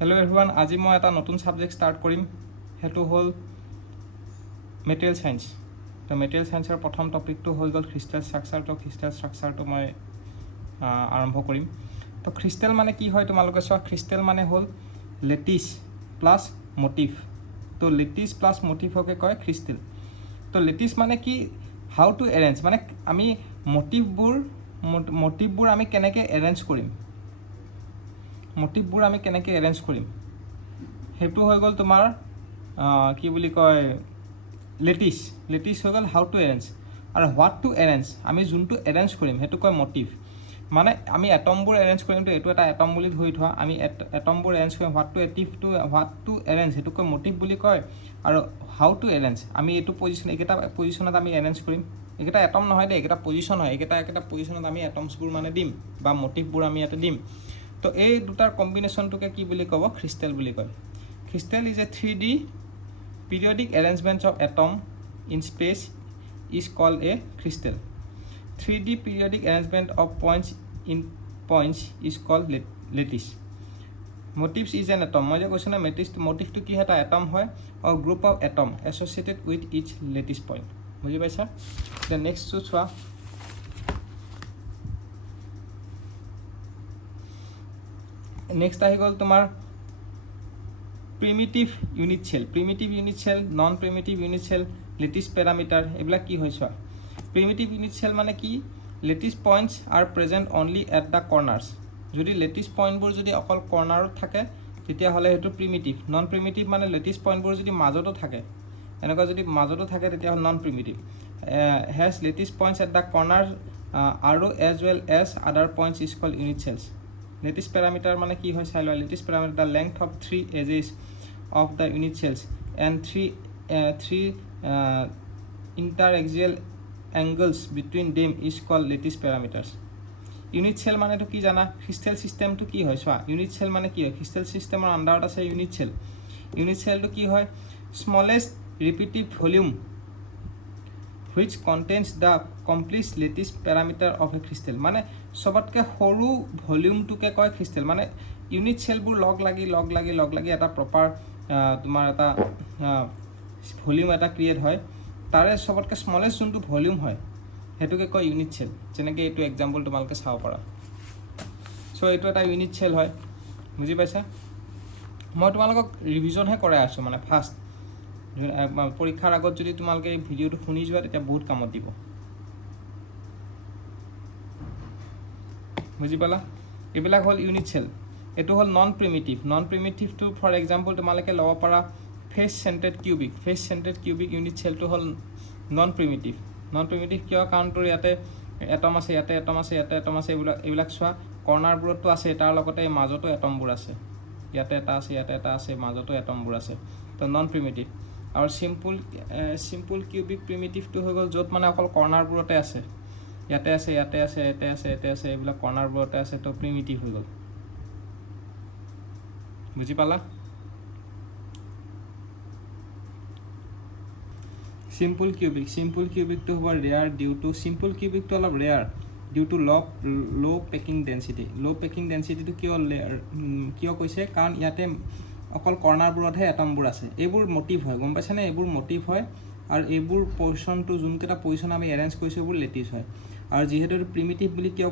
Hello everyone, আজি মই এটা নতুন সাবজেক্ট স্টাৰ্ট কৰিম হেতু হল মেটেৰিয়েল সায়েন্স তো মেটেৰিয়েল সায়েন্সৰ প্ৰথম টপিকটো হৈ গল ক্ৰিষ্টেল ষ্ট্ৰাকচাৰ তো ক্ৰিষ্টেল ষ্ট্ৰাকচাৰটো মই আৰম্ভ কৰিম তো ক্ৰিষ্টেল মানে কি হয় তোমালোকে চোৱা ক্ৰিষ্টেল মানে হল লেটিছ প্লাস মোটিভ তো লেটিছ প্লাস মোটিভকে কয় ক্ৰিষ্টেল তো লেটিছ মানে কি হাউ টু এৰেঞ্জ মানে আমি মোটিভবোৰ আমি কেনেকৈ এৰেঞ্জ কৰিম মোটিভবোৰ আমি কেনেকৈ এৰেঞ্জ কৰিম হেতু হৈ গল তোমাৰ কি বুলি কয় লেটিছ হৈ গল হাউ টু এৰেঞ্জ আৰু হোৱাট টু এৰেঞ্জ আমি যোনটো এৰেঞ্জ কৰিম হেতু কয় মোটিভ মানে আমি এটমবোৰ এৰেঞ্জ কৰিম তো এটো এটা এটম বুলি ধৰি থোৱা আমি এটমবোৰ এৰেঞ্জ কৰিম হোৱাট টু এৰেঞ্জ হেতু কয় মোটিভ বুলি কয় আৰু হাউ টু এৰেঞ্জ আমি এটো পজিশন একেটা পজিশনত আমি এৰেঞ্জ কৰিম একেটা এটম নহয় দে একেটা পজিশন হয় একেটা পজিশনত আমি এটমছবোৰ মানে দিম বা মোটিভবোৰ আমি ইয়াতে দিম তো এই দুটাৰ কম্বিনেশনটোকে কি বুলি ক'ব ক্ৰিষ্টেল বুলি কয় crystal is a 3D periodic arrangement of atom in space is called a crystal 3D periodic arrangement of points is called lattice motifs is an atom মই যে কৈছো না motifটো কি এটা atom হয় or group of atom associated with each lattice point বুজি পাইছা the next to চোৱা নেক্সট আহি গল তোমাৰ primitive unit cell non primitive unit cell lattice parameter এবিলাক কি হয় চোৱা প্ৰিমিটিভ ইউনিট চেল মানে কি lattice points are present only at the corners যদি লেটিছ পইণ্টবোৰ যদি অকল কৰ্নাৰত থাকে তেতিয়াহ'লে সেইটো প্ৰিমিটিভ নন প্ৰিমিটিভ মানে লেটিছ পইণ্টবোৰ যদি মাজতো থাকে এনেকুৱা যদি মাজতো থাকে তেতিয়াহ'লে non primitive has lattice points at the corner আৰু এজ ৱেল এজ আদাৰ points is called unit cells lattice parameter মানে কি হয় চাই লোৱা lattice parameter the length of 3 edges of the unit cells and three interaxial angles between them is called lattice parameters unit cell মানে তো কি জানা crystal system তো কি হয় চোৱা unit cell মানে কি হয় crystal system ৰ আন্ডাৰত আছে unit cell তো কি হয় smallest repetitive volume which contains the complete lattice parameter of a crystal মানে সবতকে সৰু ভলিউমটোকে কয় ক্ৰিস্টেল মানে ইউনিট সেলবোৰ লগ লাগি এটা প্ৰপাৰ তোমাৰ এটা ভলিউম এটা ক্ৰিয়েট হয় তাৰে সবতকে স্মলেষ্ট যোনটো ভলিউম হয় হেতুকে কয় ইউনিট সেল যেনেকৈ এইটো এক্সাম্পল তোমালকে চাব পাৰা সো এইটো এটা ইউনিট সেল হয় বুজি পাইছা মই তোমালোকক ৰিভিজনহে কৰাই আছো মানে ফাৰ্স্ট পৰীক্ষাৰ আগত যদি তোমালকে এই ভিডিওটো শুনি যোৱা তেতিয়া বহুত কামত দিব বুজি পালা এবিলাক হল ইউনিট সেল এটো হল non primitive too for example তোমালকে লব পাৰা ফেস সেন্টাৰ্ড কিউবিক ইউনিট সেলটো হল নন প্ৰিমিটিভ কিয় কাৰণ তোৰ ইয়াতে এটম আছে এইবিলাক চোৱা কৰ্নাৰবোৰতো আছে তাৰ লগতে মাজতো এটমবোৰ আছে ইয়াতে এটা আছে মাজতো এটমবোৰ আছে তো নন প্ৰিমিটিভ আৰু সিম্পল কিউবিক প্ৰিমিটিভটো হৈ গল যত মানে অকল কৰ্নাৰবোৰতে আছে ইয়াতে আছে এইবিলাক কৰ্নাৰবোৰতে আছে তো প্ৰিমিটিভ হৈ গল বুজি পালা সিম্পল কিউবিক তো হ'ব rare due to simple cubic তো অলপ rare due to low packing density তো কিয় কৈছে কাৰণ ইয়াতে অকল কৰ্নাৰবোৰতহে এটমবোৰ আছে এইবোৰ মোটিভ হয় গম পাইছানে এইবোৰ মোটিভ হয় আৰু এইবোৰ পজিশনটো যোনকেইটা পজিশন আমি এৰেঞ্জ কৰিছো এইবোৰ লেটিছ হয় আৰু যেহেতু প্ৰিমিটিভ বুলি কিয়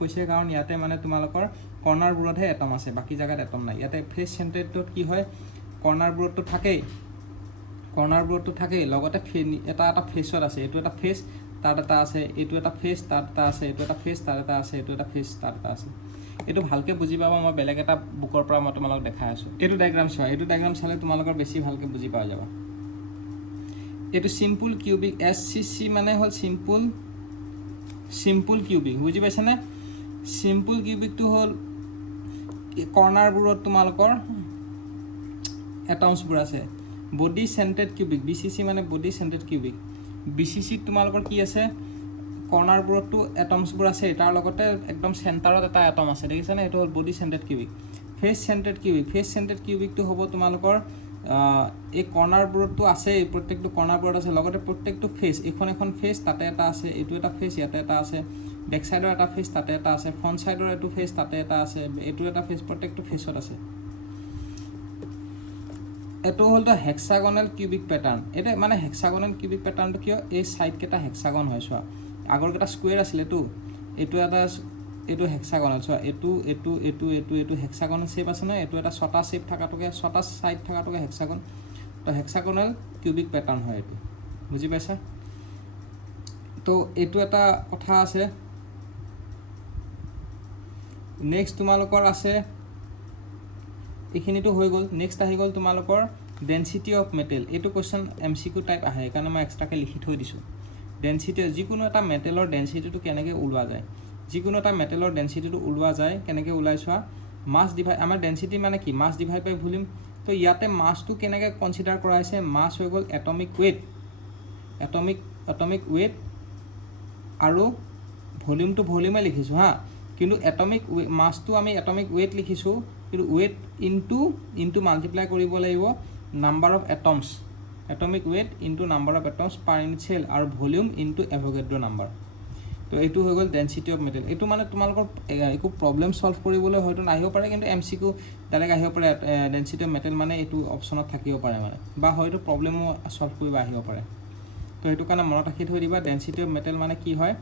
কৈছে কাৰণ ইয়াতে মানে তোমালোকৰ কৰ্নাৰবোৰতহে এটম আছে বাকি জায়গাত এটম নাই ইয়াতে ফেস সেন্টাৰটোত কি হয় কৰ্নাৰবোৰতো থাকেই লগতে এটা ফেসত আছে এইটো এটা ফেস তাত এটা আছে এইটো এটা ফেস তাত এটা আছে এইটো এটা ফেস তাত এটা আছে এইটো এটা ফেস তাত এটা আছে এইটো ভালকে বুজি পাবা মই বেলেগ এটা বুকৰ পৰা মই তোমালোকক দেখাই আছো এইটো ডায়াগ্ৰাম চোৱা এইটো ডায়াগ্ৰাম চালে তোমালোকৰ বেছি ভালকে বুজি পাৱা যাব এইটো সিম্পল কিউবিক SCC মানে হল সিম্পল কিউবিক বুজি পাইছা না সিম্পল কিউবিকটো হল কৰ্নাৰবোৰত তোমালোকৰ এটমছবোৰ আছে বডি সেন্টাৰ্ড কিউবিক BCC মানে বডি সেন্টাৰ্ড কিউবিক BCC তোমালোকৰ কি আছে কৰ্নাৰবোৰতো এটমছবোৰ আছে তাৰ লগতে একদম সেন্টাৰত এটা এটম আছে দেখিছা না এটো হল বডি সেন্টাৰ্ড কিউবিক ফেস সেন্টাৰ্ড কিউবিকটো হ'ব তোমালোকৰ এই কৰ্নাৰবোৰতো আছে প্ৰত্যেকটো কৰ্নাৰবোৰত আছে লগতে প্ৰত্যেকটো ফেস এখন ফেস তাতে এটা আছে এইটো এটা ফেস ইয়াতে এটা আছে ব্যাক সাইডৰ এটা ফেস তাতে এটা আছে ফ্ৰন্ট সাইডৰ এটো ফেস তাতে এটা আছে এইটো এটা ফেস প্ৰত্যেকটো ফেসত আছে এইটো হ'ল তো হেক্সাগনেল কিউবিক প্যাটাৰ্ণ এটা মানে হেক্সাগনেল কিউবিক প্যাটাৰ্ণটো কিয় এই সাইড কেটা হেক্সাগন হয় চোৱা আগৰ কেটা স্কোয়াৰ আছিল তো এটো এটা এটো হেক্সাগনেল চোৱা এটো হেক্সাগনেল শেপ আছে না এটো এটা ছটা শেপ থাকাটোকে ছটা সাইড থাকাটোকে হেক্সাগন তো হেক্সাগনেল কিউবিক প্যাটাৰ্ণ হয় এটো বুজি পাইছা তো এটো এটা কথা আছে নেক্সট তোমালোকৰ আছে এইখিনিটো হৈ গ'ল নেক্সট আহি গ'ল তোমালোকৰ ডেন্সিটি অফ মেটেল এটো কোৱেশ্চন এমসিকিউ টাইপ আহে কাৰণ মই এক্সট্ৰাকে লিখি থৈ দিছো ডেন্সিটি যিকোনো এটা মেটেলৰ ডেন্সিটিটো কেনেকৈ ওলোৱা যায় যিকোনো এটা মেটেলৰ ডেন্সিটিটো ওলোৱা যায় কেনেকৈ ওলাই চোৱা মাস ডিভাইড আমাৰ ডেন্সিটি মানে কি মাস ডিভাইড বাই ভলিউম তো ইয়াতে মাসটো কেনেকৈ কনসিডাৰ কৰা হৈছে মাস হৈ গ'ল এটমিক ওয়েট আৰু ভলিউমটো ভলিউমে লিখিছো হা কিন্তু এটমিক মাসটো আমি এটমিক ওয়েট লিখিছো কিন্তু ওয়েট ইনটু মাল্টিপ্লাই কৰিব লাগিব number of atoms atomic weight into number of atoms per unit cell আৰু ভলিউম ইনটু এভোগাড্ৰ নাম্বাৰ তো এইটো হৈ গ'ল ডেন্সিটি অফ মেটেল এইটো মানে তোমালোকৰ একো প্ৰবলেম সলভ কৰিবলৈ হয়তো নাহিব পাৰে কিন্তু এমসিকিউ ডাইৰেক্ট আহিব পাৰে ডেন্সিটি অফ মেটেল মানে এইটো অপচনত থাকিব পাৰে মানে বা হয়তো প্ৰবলেমো সলভ কৰিব আহিব পাৰে তো এইটো কাৰণে মনত ৰাখি থৈ দিবা ডেন্সিটি অফ মেটেল মানে কি হয়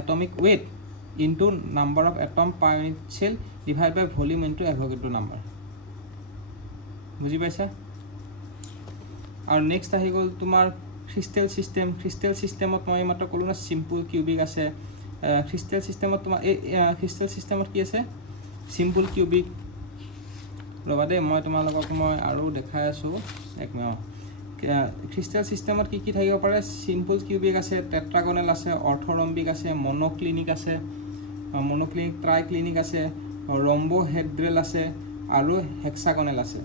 atomic weight into number of atom per unit cell divide by volume into Avogadro number বুজি পাইছা আৰু নেক্সট আহি গ'ল তোমাৰ ক্ৰিষ্টেল সিস্টেমত মই মাত্ৰ ক'লো না সিম্পল কিউবিক আছে ক্ৰিষ্টেল সিস্টেমত তোমাৰ ক্ৰিষ্টেল সিস্টেমত কি আছে সিম্পল কিউবিক ৰবা দে মই তোমালোকক মই আৰু দেখাই আছো এক মিনিট ক্ৰিষ্টেল সিস্টেমত কি থাকিব পাৰে সিম্পল কিউবিক আছে টেট্ৰাগনেল আছে অৰ্থৰম্বিক আছে মনোক্লিনিক আছে মনোক্লিনিক ট্ৰাইক্লিনিক আছে ৰম্বোহেড্ৰেল আছে আৰু হেক্সাগনেল আছে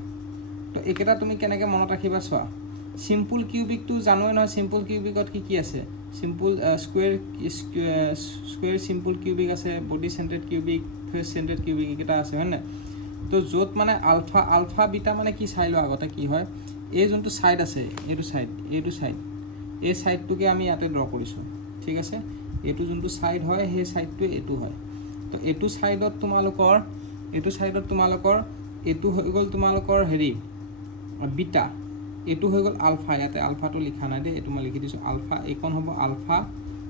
তো এইকেইটা তুমি কেনেকৈ মনত ৰাখিবা চোৱা সিম্পল কিউবিকটো জানোই নহয় সিম্পল কিউবিকত কি আছে সিম্পল স্কোয়াৰ সিম্পল কিউবিক আছে body সেন্টাৰ্ড cubic face centred cubic এইকেইটা আছে হয় না তো য'ত মানে আলফা বিটা মানে কি চাই লো আগতে কি হয় এই যোনটো সাইড আছে এইটো সাইড এই সাইডটোকে আমি ইয়াতে ড্ৰ কৰিছো ঠিক আছে এইটো যোনটো সাইড হয় সেই সাইডটো এইটো হয় তো এইটো সাইডত তোমালোকৰ এইটো হৈ গ'ল তোমালোকৰ হেৰি বিটা এইটো হৈ গ'ল আলফা ইয়াতে আলফাটো লিখা নাই দে এইটো মই লিখি দিছো আলফা এইখন হ'ব আলফা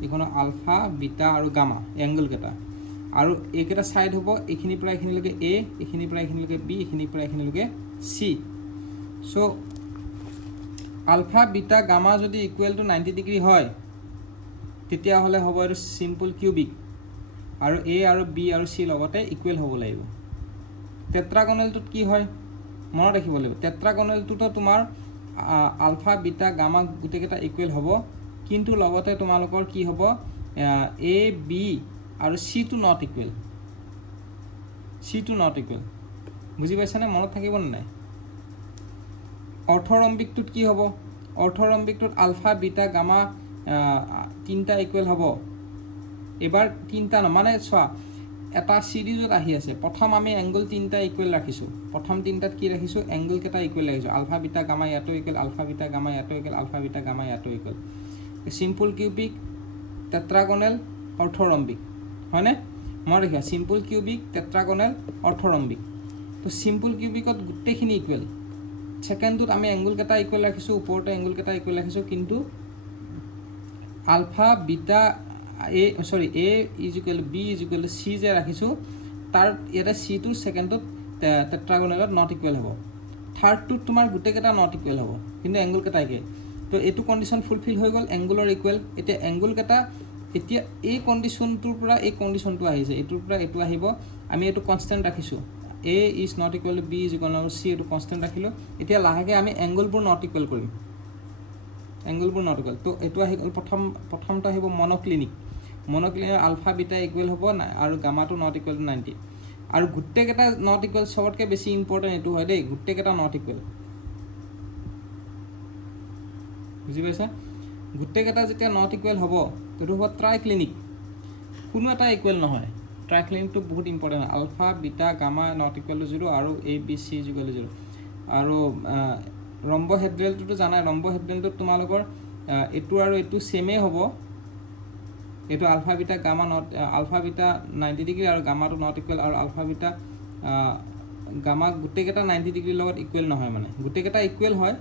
এইখন আলফা বিটা আৰু গামা এংগল কেটা আৰু এইকেটা সাইড হ'ব এইখিনি পৰা এইখিনিলৈকে এ এইখিনি পৰা এইখিনিলৈকে বি এইখিনি পৰা এইখিনিলৈকে সি সো আলফা বিটা গামা যদি ইকুৱেল টু 90 ডিগ্ৰী হয় তেতিয়া হলে হ'ব আৰু সিম্পল কিউবিক আৰু এ আৰু বি আৰু সি লগতে ইকুৱেল হ'ব লাগিব টেট্ৰাগনেলটোত কি হয় মনত ৰাখিব লাগিব টেট্ৰাগনেলটোতো তোমাৰ আলফা বিটা গামা গুটেকেটা ইকুৱেল হ'ব কিন্তু লগতে তোমালোকৰ কি হ'ব এ বি আৰু সি টু নট ইকুৱেল বুজি পাইছানে মনত থাকিব নাই অৰ্থৰম্বিকটোত কি হ'ব অৰ্থৰম্বিকটোত আলফা বিটা গামা তিনটা ইকুৱেল হ'ব এবাৰ তিনটা ন মানে চোৱা এটা সিৰিজত আহি আছে প্ৰথম আমি এংগল তিনটা ইকুৱেল ৰাখিছো প্ৰথম তিনটাত কি ৰাখিছো এংগল কেটা ইকুৱেল ৰাখিছো আলফা বিটা গামা ইয়াতো ইকুৱেল আলফা বিটা গামা ইয়াতো ইকুৱেল আলফা বিটা গামা ইয়াতো ইকুৱেল সিম্পল কিউবিক টেট্ৰাগনেল অৰ্থৰম্বিক হয়নে মই ৰাখিবা সিম্পল কিউবিক টেট্ৰাগনেল অৰ্থৰম্বিক তো সিম্পল কিউবিকত গুটেখিনি ইকুৱেল সেকেন্ডত আমি এংগল কেটা ইকুৱেল ৰাখিছো ওপৰতে এংগল কেটা ইকুৱেল ৰাখিছো কিন্তু alpha beta a is equal b is equal c যে ৰাখিছো তাৰ ইয়াতে সি টু সেকেন্ডত টেট্ৰাগনেলত নট ইকুৱেল হ'ব থাৰ্ডটোত তোমাৰ গুটেকেটা নট ইকুৱেল হ'ব কিন্তু এংগল কেটা একে তো এইটো কন্ডিশন ফুলফিল হৈ গ'ল এংগুলৰ ইকুৱেল এতিয়া এংগল কেটা এতিয়া এই কন্ডিশনটোৰ পৰা এই কন্ডিশনটো আহিছে এইটোৰ পৰা এইটো আহিব আমি এইটো কনস্ট্যান্ট ৰাখিছো a is not equal to b is equal to c এইটো কনস্ট্যান্ট ৰাখিলো এতিয়া লাহেকে আমি এংগলবোৰ নট ইকুৱেল কৰিম এংগলবোৰ নট ইকুৱেল তো এইটো আহি গ'ল প্ৰথমটো আহিব মনোক্লিনিক আলফা বিটা ইকুৱেল হ'ব আৰু গামাটো নট ইকুৱেল টু 90 আৰু গুটেকেটা নট ইকুৱেল সবতকে বেছি ইম্পৰ্টেন্ট এইটো হয় দেই গুটেকেটা নট ইকুৱেল বুজি পাইছা গুটেকেটা যেতিয়া নট ইকুৱেল হ'ব সেইটো হ'ব ট্ৰাইক্লিনিক কোনো এটা ইকুৱেল নহয় ট্ৰাইক্লিনিকটো বহুত important alpha beta gamma not equal to 0 আৰু a b c is equal to 0 আৰু ৰম্বোহেড্ৰেলটো জানাই ৰম্বোহেড্ৰেলটো তোমালোকৰ এটো আৰু এটো সেমে হ'ব এটো alpha beta gamma not alpha beta 90 degree আৰু গামাটো নট ইকুৱেল আৰু আলফা বিটা গামা গোটেইকেইটা 90 ডিগ্ৰীৰ লগত ইকুৱেল নহয় মানে গোটেইকেইটা ইকুৱেল হয়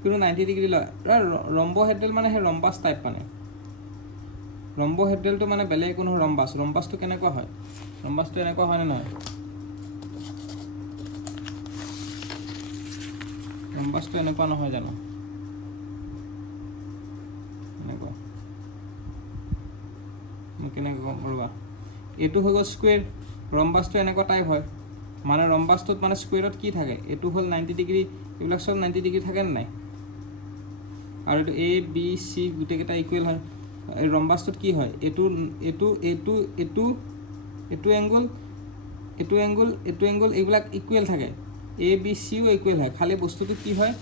কিন্তু 90 ডিগ্ৰী লয় ৰম্বহেড্ৰেল মানে সেই ৰম্বাছ টাইপ মানে ৰম্বহেড্ৰেলটো মানে বেলেগ কোনো ৰম্বাছটো কেনেকুৱা হয় ৰম্বাছটো এনেকুৱা হয় নে নহয় ৰম্বাছটো এনেকুৱা নহয় জানো এনেকুৱা মই কেনেকৈ গম কৰিবা এইটো হৈ গ'ল স্কুৱেৰ ৰম্বাছটো এনেকুৱা টাইপ হয় মানে ৰম্বাছটোত মানে স্কুৱেৰত কি থাকে এইটো হ'ল 90 ডিগ্ৰী এইবিলাক সব 90 ডিগ্ৰী থাকে নে নাই আৰু এইটো এ বি চি গোটেইকেইটা ইকুৱেল হয় এই ৰম্বাছটোত কি হয় এইটো এংগল এইবিলাক ইকুৱেল থাকে এ বি চিও ইকুৱেল হয় খালি বস্তুটো কি হয়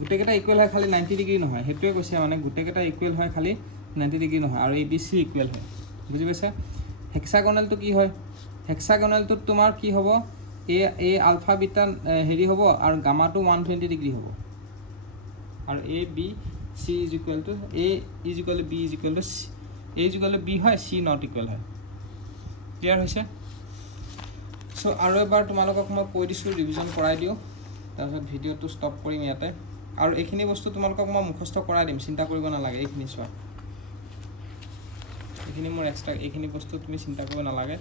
গোটেইকেইটা ইকুৱেল হয় খালি 90 ডিগ্ৰী নহয় সেইটোৱে কৈছে মানে গোটেইকেইটা ইকুৱেল হয় খালি 90 ডিগ্ৰী নহয় আৰু এ বি চি ইকুৱেল হয় বুজি পাইছা হেক্সাগনেলটো কি হয় হেক্সাগনেলটোত তোমাৰ কি হ'ব এ আলফা বিটা হেৰি হ'ব আৰু গামাটো 120 ডিগ্ৰী হ'ব আৰু a b c is equal to a is equal to b is equal to c a is equal to b হয় চি নট ইকুৱেল হয় ক্লিয়াৰ হৈছে চ' আৰু এবাৰ তোমালোকক মই কৈ দিছোঁ ৰিভিজন কৰাই দিওঁ তাৰপিছত ভিডিঅ'টো ষ্টপ কৰিম ইয়াতে আৰু এইখিনি বস্তু তোমালোকক মই মুখস্থ কৰাই দিম চিন্তা কৰিব নালাগে এইখিনি চোৱা এইখিনি মোৰ এক্সট্ৰা এইখিনি বস্তু তুমি চিন্তা কৰিব নালাগে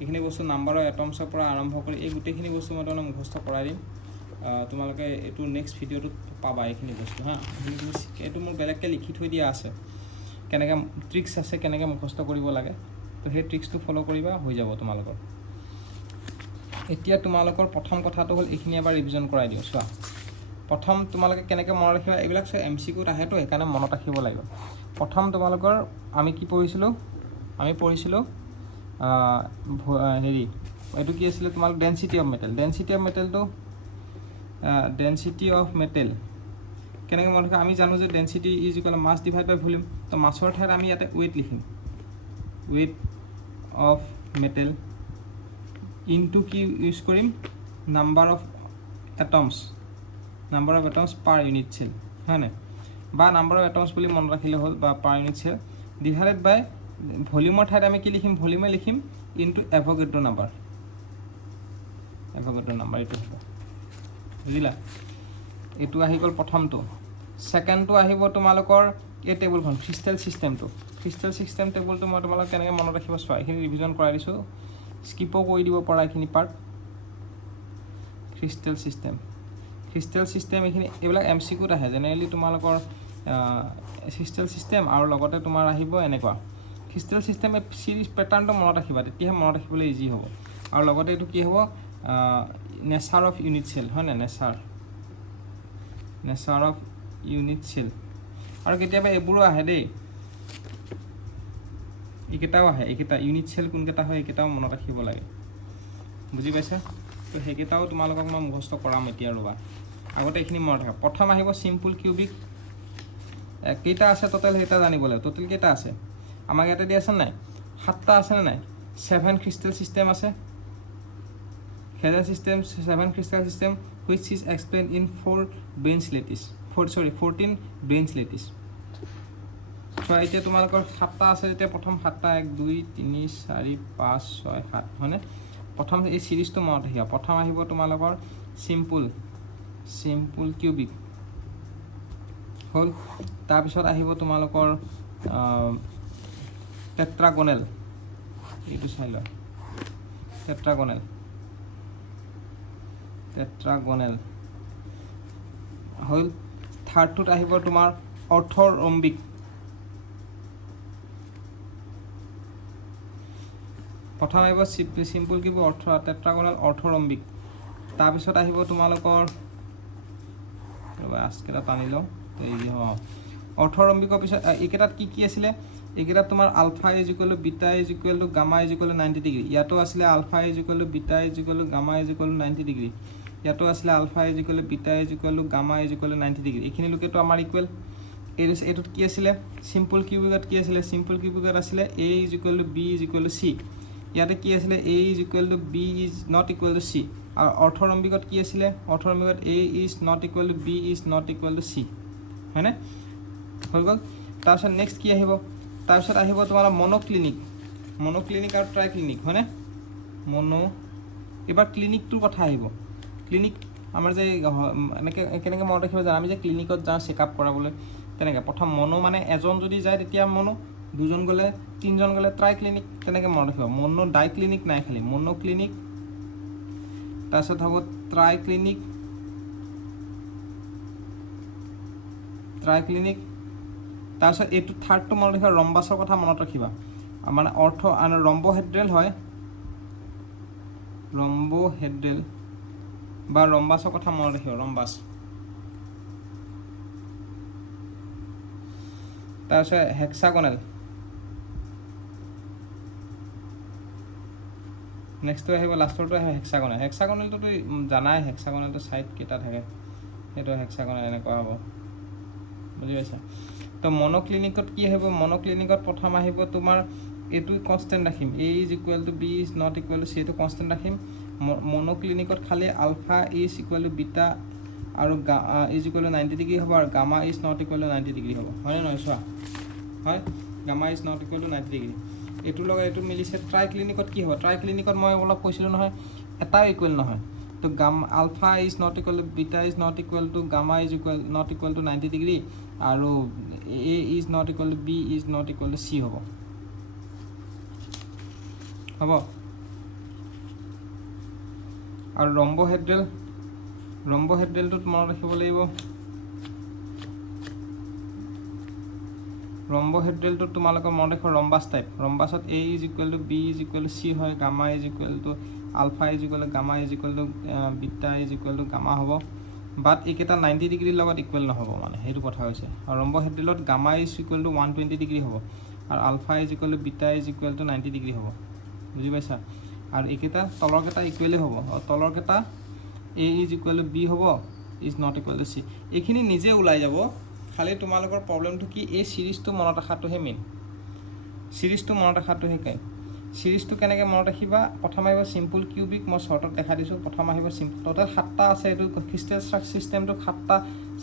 এইখিনি বস্তু নাম্বাৰৰ এটমছৰ পৰা আৰম্ভ কৰি এই গোটেইখিনি বস্তু মই তোমাক মুখস্থ কৰাই দিম তোমালোকে এইটো নেক্সট ভিডিঅ'টোত পাবা এইখিনি বস্তু হা এইটো মোৰ বেলেগকৈ লিখি থৈ দিয়া আছে কেনেকৈ ট্ৰিক্স আছে কেনেকৈ মুখস্থ কৰিব লাগে তো সেই ট্ৰিক্সটো ফ'ল' কৰিবা হৈ যাব তোমালোকৰ এতিয়া তোমালোকৰ প্ৰথম কথাটো হ'ল এইখিনি এবাৰ ৰিভিজন কৰাই দিওঁ চোৱা প্ৰথম তোমালোকে কেনেকৈ মনত ৰাখিবা এইবিলাক চব MCQত আহেতো সেইকাৰণে মনত ৰাখিব লাগিব প্ৰথম তোমালোকৰ আমি কি পঢ়িছিলোঁ আমি পঢ়িছিলোঁ হেৰি এইটো কি আছিলে তোমালোক ডেনচিটি অফ মেটেল কেনেকৈ মনত ৰাখিবা আমি জানো যে density is equal much divide by volume তো মাছৰ ঠাইত আমি ইয়াতে ৱেইট লিখিম ৱেইট অফ মেটেল ইনটু কি ইউজ কৰিম number of atoms per unit cell হয় নাই বা নাম্বাৰ অফ এটমছ বুলি মনত ৰাখিলে হ'ল বা পাৰ ইউনিট চেল ডিভাইডেড বাই ভলিউমৰ ঠাইত আমি কি লিখিম ভলিউমে লিখিম ইনটু এভোগাড্ৰ নাম্বাৰ এইটো হ'ব বুজিলা এইটো আহি গ'ল প্ৰথমটো ছেকেণ্ডটো আহিব তোমালোকৰ এই টেবুলখন ক্ৰিষ্টেল ছিষ্টেম টেবুলটো মই তোমালোক কেনেকৈ মনত ৰাখিব চোৱা এইখিনি ৰিভিজন কৰাই দিছোঁ স্কিপো কৰি দিব পৰা এইখিনি পাৰ্ট ক্ৰিষ্টেল ছিষ্টেম এইখিনি এইবিলাক MCQত আহে জেনেৰেলি তোমালোকৰ ক্ৰিষ্টেল ছিষ্টেম আৰু লগতে তোমাৰ আহিব এনেকুৱা ক্ৰিষ্টেল ছিষ্টেম চিৰিজ পেটাৰ্ণটো মনত ৰাখিবা তেতিয়াহে মনত ৰাখিবলৈ ইজি হ'ব আৰু লগতে এইটো কি হ'ব নেচাৰ অফ ইউনিট চেল হয় নাই নেচাৰ অফ ইউনিট চেল আৰু কেতিয়াবা এইবোৰো আহে দেই এইকেইটাও আহে এইকেইটা ইউনিট চেল কোনকেইটা হয় এইকেইটাও মনত ৰাখিব লাগে বুজি পাইছে তো সেইকেইটাও তোমালোকক মই মুখস্থ কৰাম এতিয়া ৰ'বা আগতে এইখিনি মনত ৰাখা প্ৰথম আহিব চিম্পুল কিউবিক কেইটা আছে টোটেল সেইটা জানিব লাগে টোটেল কেইটা আছে আমাক ইয়াতে দি আছে নাই 7টা আছেনে নাই 7 ক্ৰিষ্টেল ছিষ্টেম আছে 7 crystal system which is explain in 14 branch lattice চোৱা এতিয়া তোমালোকৰ 7টা আছে যেতিয়া প্ৰথম 7টা 1 2 3 4 5 6 7 হয়নে প্ৰথম এই চিৰিজটো মনত ৰাখিবা প্ৰথম আহিব তোমালোকৰ চিম্পুল কিউবিক হ'ল তাৰপিছত আহিব তোমালোকৰ টেট্ৰাগনেল এইটো চাই লোৱা টেট্ৰাগনেল হ'ল থাৰ্ডটোত আহিব তোমাৰ অৰ্থৰম্বিক প্ৰথম আহিব চিম্পুল কিউব টেট্ৰাগনেল অৰ্থৰম্বিক তাৰপিছত আহিব তোমালোকৰ আজকেইটা টানি লওঁ অৰ্থৰম্বিকৰ পিছত এইকেইটাত কি আছিলে এইকেইটাত তোমাৰ alpha is equal to beta is equal to gamma is equal to 90 degree ইয়াতো আছিলে alpha is equal to beta is equal to gamma is equal to 90 degree ইয়াতো আছিলে alpha is equal to beta is equal to gamma is equal to 90 degree এইখিনি লোকেতো আমাৰ equal এইটোত কি আছিলে চিম্পুল কিউবিকত কি আছিলে আছিলে a is equal to b is equal to c ইয়াতে কি আছিলে a is equal to b is not equal to c আৰু অৰ্থৰম্বিকত কি আছিলে a is not equal to b is not equal to c হয়নে হৈ গ'ল তাৰপিছত নেক্সট কি আহিব তাৰপিছত আহিব তোমাৰ মনোক্লিনিক আৰু ট্ৰাইক্লিনিক হয়নে এবাৰ ক্লিনিকটোৰ কথা আহিব ক্লিনিক আমাৰ যে এনেকৈ কেনেকৈ মনত ৰাখিব জানো আমি যে ক্লিনিকত যাওঁ চেকআপ কৰাবলৈ তেনেকৈ প্ৰথম মনো মানে এজন যদি যায় তেতিয়া মনো দুজন গ'লে তিনিজন গ'লে ট্ৰাই ক্লিনিক তেনেকৈ মনত ৰাখিব মনো ডাই ক্লিনিক নাই খালি মনো ক্লিনিক তাৰপিছত হ'ব ট্ৰাই ক্লিনিক তাৰপিছত এইটো থাৰ্ডটো মনত ৰাখিবা ৰম্বাছৰ কথা মনত ৰাখিবা মানে অৰ্থ ৰম্বোহেড্ৰেল হয় ৰম্বোহেড্ৰেল বা ৰম্বাছৰ কথা মনত ৰাখিবা ৰম্বাছ তাৰপিছত হেক্সাগনেল নেক্সটটো আহিব লাষ্টৰটো আহিব হেক্সাগনেলটোতো জানাই হেক্সাগনেলটো ছাইড কেইটা থাকে সেইটো হেক্সাগনেল এনেকুৱা হ'ব বুজি পাইছা তো মনোক্লিনিকত কি আহিব মনোক্লিনিকত প্ৰথম আহিব তোমাৰ এইটো কনষ্টেণ্ট ৰাখিম a is equal to b is not equal to c এইটো কনষ্টেণ্ট ৰাখিম মনোক্লিনিকত খালি alpha is equal to beta আৰু ইজ ইকুৱেল টু 90 ডিগ্ৰী হ'ব আৰু gamma is not equal to 90 degree হ'ব হয়নে নহয় চোৱা হয় gamma is not equal to 90 degree এইটোৰ লগত এইটো মিলিছে ট্ৰাই ক্লিনিকত কি হ'ব ট্ৰাই ক্লিনিকত মই অলপ কৈছিলোঁ নহয় এটা ইকুৱেল নহয় তো alpha is not equal to beta is not equal to gamma is not equal to 90 degree আৰু a is not equal to b is not equal to c হ'ব আৰু ৰম্বোহেড্ৰেলটোত মনত ৰাখিব লাগিব ৰম্বোহেড্ৰেলটোত তোমালোকৰ মনত ৰাখিব ৰম্বাছ টাইপ ৰম্বাছত a is equal to b is equal to c হয় gamma is equal to alpha is equal to gamma is equal to beta is equal to gamma হ'ব বাট এইকেইটা 90 ডিগ্ৰীৰ লগত ইকুৱেল নহ'ব মানে সেইটো কথা হৈছে আৰু ৰম্বোহেড্ৰেলত gamma is equal to 120 degree হ'ব আৰু alpha is equal to beta is equal to 90 degree হ'ব বুজি পাইছা আৰু এইকেইটা তলৰকেইটা ইকুৱেলেই হ'ব আৰু তলৰকেইটা a is equal to b হ'ব is not equal to c এইখিনি নিজে ওলাই যাব খালি তোমালোকৰ প্ৰব্লেমটো কি এই সিৰিজটো মনত ৰাখাটোহে মেইন সিৰিজটো মনত ৰাখাটোহে কাই সিৰিজটো কেনেকৈ মনত ৰাখিবা প্ৰথম আহিব চিম্পল কিউবিক মই শ্বৰ্টত দেখা দিছোঁ প্ৰথম আহিব চিম্পল টোটেল 7টা আছে এইটো ক্ৰিষ্টেল চিষ্টেমটো 7টা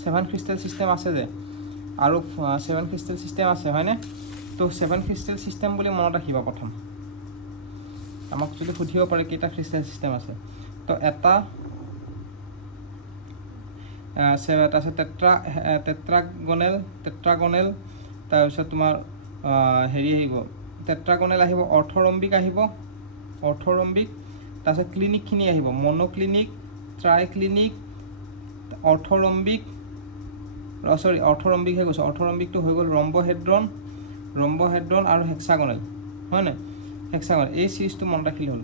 7 ক্ৰিষ্টেল চিষ্টেম আছে যে আৰু 7 ক্ৰিষ্টেল চিষ্টেম আছে হয়নে তো 7 ক্ৰিষ্টেল চিষ্টেম বুলি মনত ৰাখিবা প্ৰথম আমাক যদি সুধিব পাৰে কেইটা ক্ৰিষ্টেল চিষ্টেম আছে তো এটা তাৰপিছত টেট্ৰাগনেল তাৰপিছত তোমাৰ হেৰি আহিব টেট্ৰাগনেল আহিব অৰ্থৰম্বিক তাৰপিছত ক্লিনিকখিনি আহিব মনোক্লিনিক ট্ৰাইক্লিনিক অৰ্থৰম্বিকহে কৈছোঁ অৰ্থৰম্বিকটো হৈ গ'ল ৰম্বোহেড্ৰন আৰু হেক্সাগনেল হয় নাই হেক্সাগনেল এই চিৰিজটো মনত ৰাখিলে হ'ল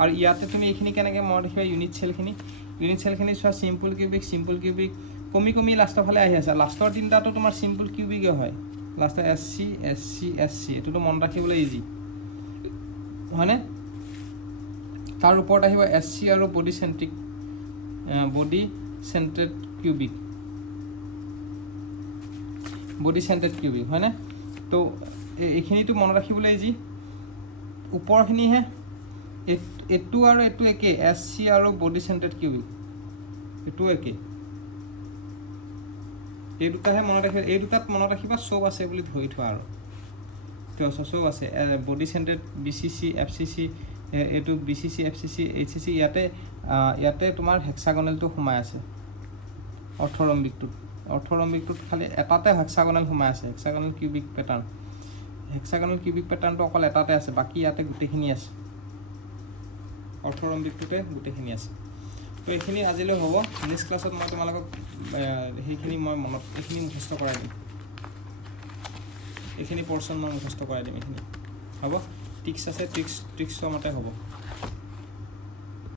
আৰু ইয়াতে তুমি এইখিনি কেনেকৈ মনত ৰাখিবা ইউনিট চেলখিনি চোৱা চিম্পল কিউবিক কমি লাষ্টৰ ফালে আহি আছে লাষ্টৰ তিনিটাটো তোমাৰ চিম্পল কিউবিকে হয় লাষ্টৰ SC এইটোতো মনত ৰাখিবলৈ ইজি হয়নে তাৰ ওপৰত আহিব SC আৰু বডি চেণ্ট্ৰেড কিউবিক হয়নে তো এইখিনিতো মনত ৰাখিবলৈ ইজি ওপৰখিনিহে এইটো আৰু এইটো একে SC আৰু বডি চেণ্ট্ৰেড কিউবিক এইটো একে এই দুটাহে মনত ৰাখিবা এই দুটাত মনত ৰাখিবা চব আছে বুলি ধৰি থোৱা আৰু চব আছে বডি চেণ্ট্ৰেড BCC FCC এইটো BCC FCC HCC ইয়াতে তোমাৰ হেক্সাগনেলটো সোমাই আছে অৰ্থৰম্বিকটোত খালি এটাতে হেক্সাগনেল সোমাই আছে হেক্সাগনেল কিউবিক পেটাৰ্ণটো অকল এটাতে আছে বাকী ইয়াতে গোটেইখিনি আছে অৰ্থৰম্বিকটোতে গোটেইখিনি আছে তো এইখিনি আজিলৈ হ'ব নেক্সট ক্লাছত মই তোমালোকক এইখিনি মুখস্থ কৰাই দিম এইখিনি পৰ্চন মই মুখস্থ কৰাই দিম এইখিনি হ'ব ট্ৰিক্স আছে ট্ৰিক্সৰ মতে হ'ব